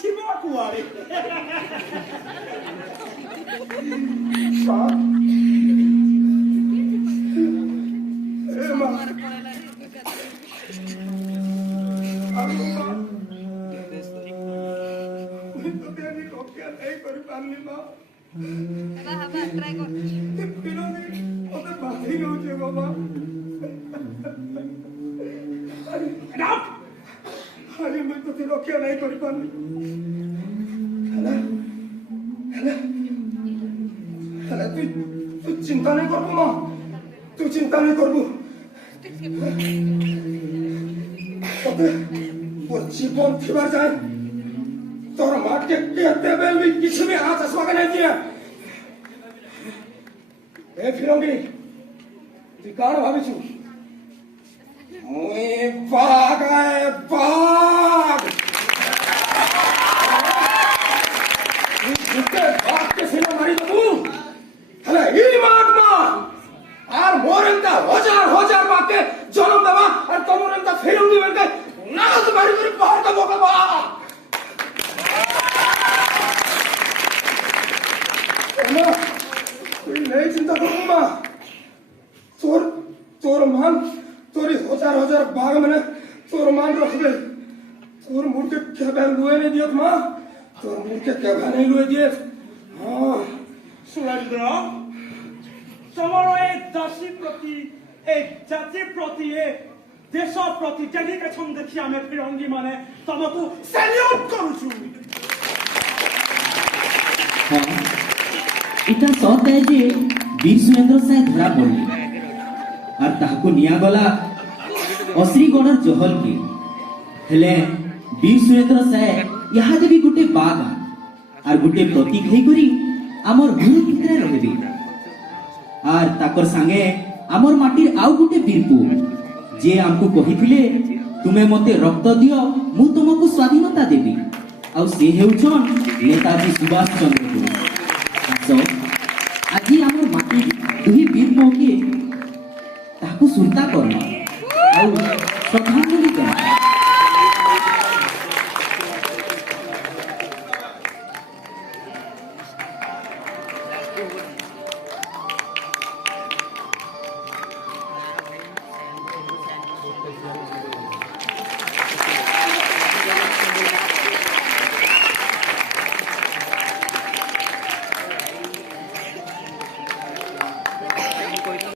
छिबो कुआरे ट्राई कर अरे मैं तो तेरे क्या नहीं कर पानी है ना तू चिंता नहीं कर मां तू चिंता नहीं कर ओके वो जीवन थिबार जाए तोर मार के कहते बेल भी किसी भी हाथ चश्मा का नहीं दिया ए फिरोंगी तू कौन भाभी छु ओए बाग है बाग इसके बाग के सिला मारी तो हले ई महात्मा आर मोरंता हजार बाग के जन्म दवा और तमोरंता फिरोंगी बनके नागत मारी मेरे पहाड़ का बोका बा ना तू नहीं चिंता करूंगा तोर मान तोरी हजार बाग में तोर मान रख दे तोर मुड़ के क्या बहन लुए नहीं दियत माँ तोर मुड़ के क्या बहन नहीं लुए दियत हाँ सुरेंद्र तुम्हारो एक दासी प्रति एक जाति प्रति एक देश प्रति जनिक छम देखी आमे फिरंगी माने तुमको सैल्यूट करू छु हाँ इटा सत है जे वीर सुरेंद्र से धरा पड़ली और ताको निया गला असरीगढ़ जहल की हेले वीर सुरेंद्र से यहाँ भी गुटे बाग और गुटे प्रतीक है करी आमर गुरु भितरे रहबे और ताकर संगे आमर माटीर आउ गुटे वीरपु जे हमको कहिथिले तुमे मते रक्त दियो मु तुमको स्वाधीनता देबी आउ से हेउछन नेताजी सुभाष चंद्र बोस सो आज आमर माटी दुही वीरपु के ताको सुनता करना आउ श्रद्धांजलि करना